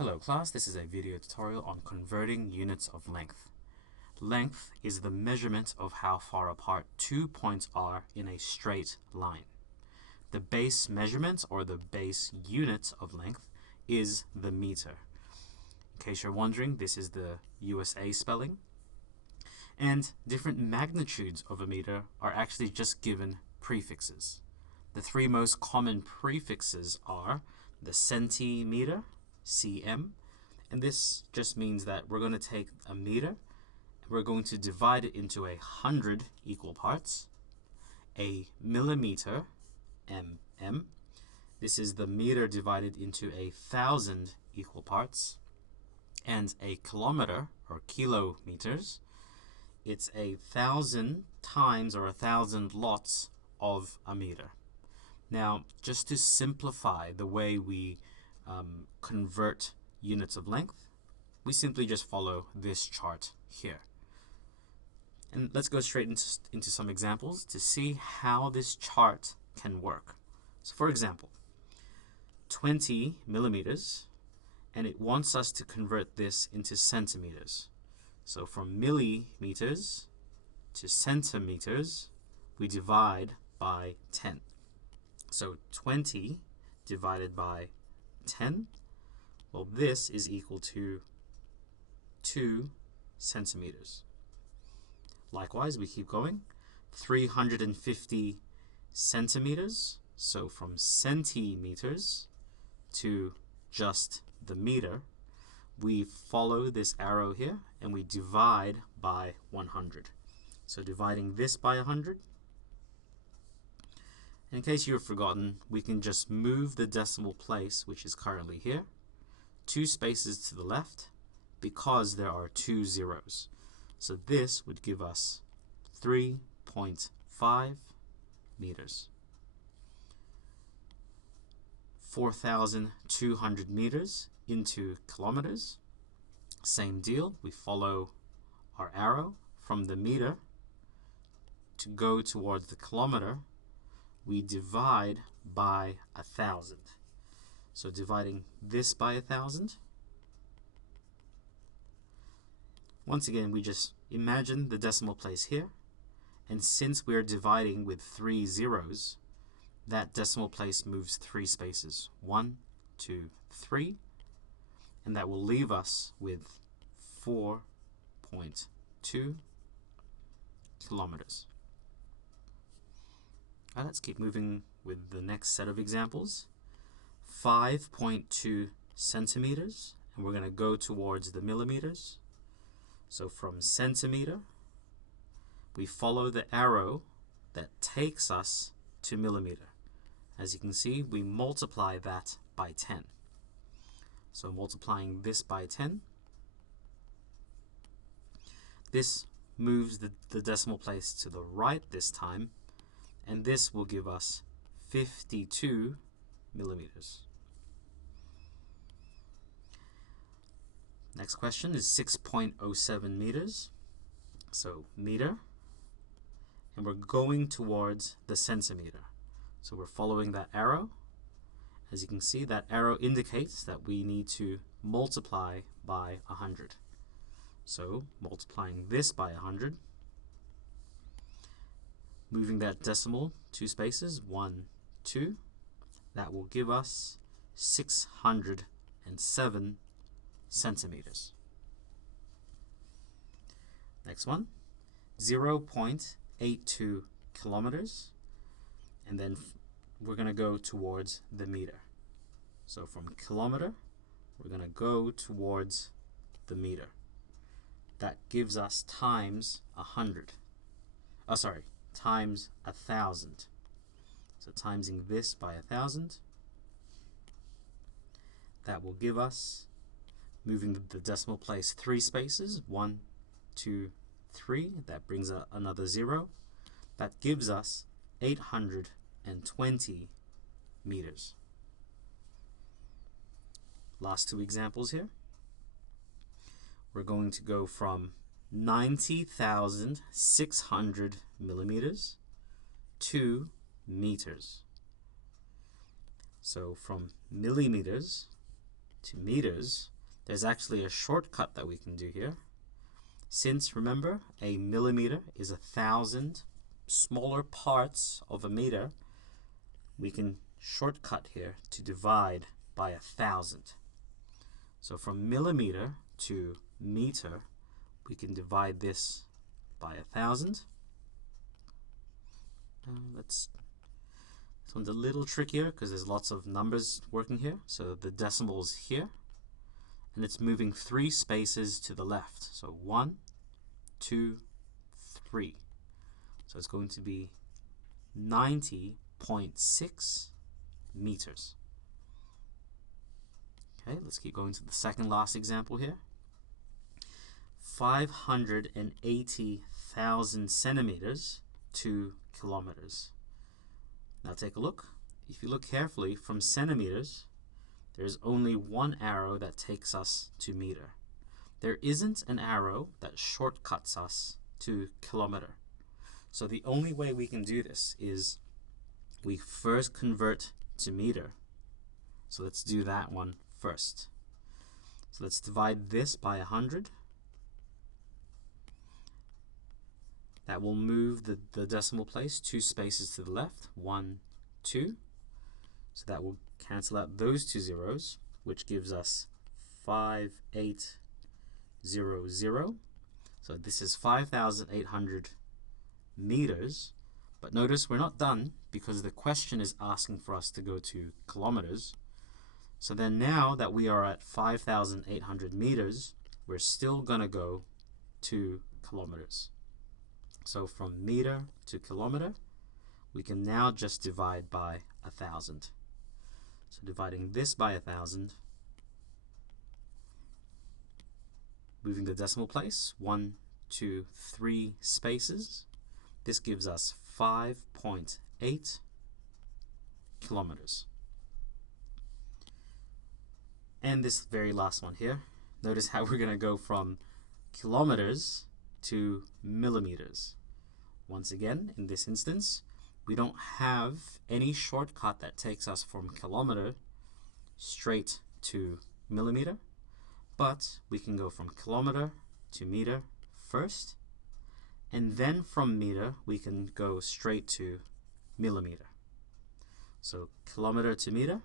Hello class, this is a video tutorial on converting units of length. Length is the measurement of how far apart 2 points are in a straight line. The base measurement, or the base unit of length, is the meter. In case you're wondering, this is the USA spelling. And different magnitudes of a meter are actually just given prefixes. The three most common prefixes are the centimeter, cm, and this just means that we're going to take a meter and we're going to divide it into 100 equal parts. A millimeter, mm, this is the meter divided into 1,000 equal parts. And a kilometer, or kilometers, it's 1,000 times, or 1,000 lots of a meter. Now, just to simplify the way we convert units of length, we simply just follow this chart here. And let's go straight into some examples to see how this chart can work. So for example, 20 millimeters, and it wants us to convert this into centimeters. So from millimeters to centimeters, we divide by 10. So 20 divided by 10, well, this is equal to 2 centimeters. Likewise, we keep going. 350 centimeters, so from centimeters to just the meter, we follow this arrow here and we divide by 100. So dividing this by 100, in case you've forgotten, we can just move the decimal place, which is currently here, 2 spaces to the left, because there are 2 zeros. So this would give us 3.5 meters. 4,200 meters into kilometers. Same deal, we follow our arrow from the meter to go towards the kilometer. We divide by 1,000. So dividing this by 1,000, once again, we just imagine the decimal place here, and since we're dividing with 3 zeros, that decimal place moves 3 spaces. 1, 2, 3, and that will leave us with 4.2 kilometers. Now let's keep moving with the next set of examples. 5.2 centimeters, and we're going to go towards the millimeters. So from centimeter, we follow the arrow that takes us to millimeter. As you can see, we multiply that by 10. So multiplying this by 10, this moves the decimal place to the right this time, and this will give us 52 millimeters. Next question is 6.07 meters. So meter, and we're going towards the centimeter. So we're following that arrow. As you can see, that arrow indicates that we need to multiply by 100. So multiplying this by 100, moving that decimal 2 spaces, 1, 2, that will give us 607 centimeters. Next one, 0.82 kilometers, and then we're going to go towards the meter. So from kilometer, we're going to go towards the meter. That gives us times 100. Times 1,000. So timesing this by 1,000, that will give us, moving the decimal place 3 spaces, 1, 2, 3, that brings another 0. That gives us 820 meters. Last 2 examples here. We're going to go from 90,600 millimeters to meters. So from millimeters, to meters, there's actually a shortcut that we can do here. Since, remember, a millimeter is 1,000 smaller parts of a meter, we can shortcut here to divide by 1,000. So from millimeter to meter, we can divide this by 1,000. This one's a little trickier because there's lots of numbers working here. So the decimal's here, and it's moving 3 spaces to the left. So 1, 2, 3. So it's going to be 90.6 meters. Okay, let's keep going to the second last example here. 580,000 centimeters to kilometers. Now take a look. If you look carefully, from centimeters, there's only one arrow that takes us to meter. There isn't an arrow that shortcuts us to kilometer. So the only way we can do this is we first convert to meter. So let's do that one first. So let's divide this by 100. That will move the decimal place 2 spaces to the left, 1, 2. So that will cancel out those 2 zeros, which gives us 5800. So this is 5,800 meters. But notice we're not done because the question is asking for us to go to kilometers. So then now that we are at 5,800 meters, we're still going to go to kilometers. So from meter to kilometer, we can now just divide by 1,000. So dividing this by 1,000, moving the decimal place 1, 2, 3 spaces, this gives us 5.8 kilometers. And this very last one here, notice how we're going to go from kilometers to millimeters. Once again, in this instance, we don't have any shortcut that takes us from kilometer straight to millimeter, but we can go from kilometer to meter first, and then from meter we can go straight to millimeter. So kilometer to meter,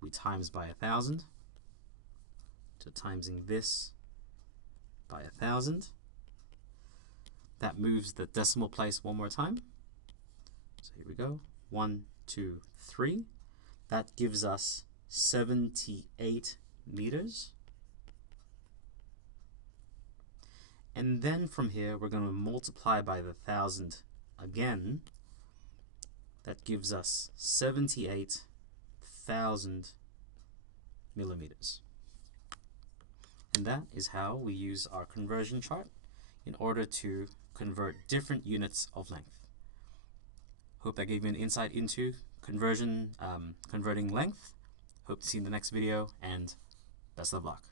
we times by 1,000. So timesing this by 1,000. That moves the decimal place one more time. So here we go. 1, 2, 3. That gives us 78 meters. And then from here, we're going to multiply by the 1,000 again. That gives us 78,000 millimeters. And that is how we use our conversion chart in order to convert different units of length. Hope that gave you an insight into converting length. Hope to see you in the next video, and best of luck.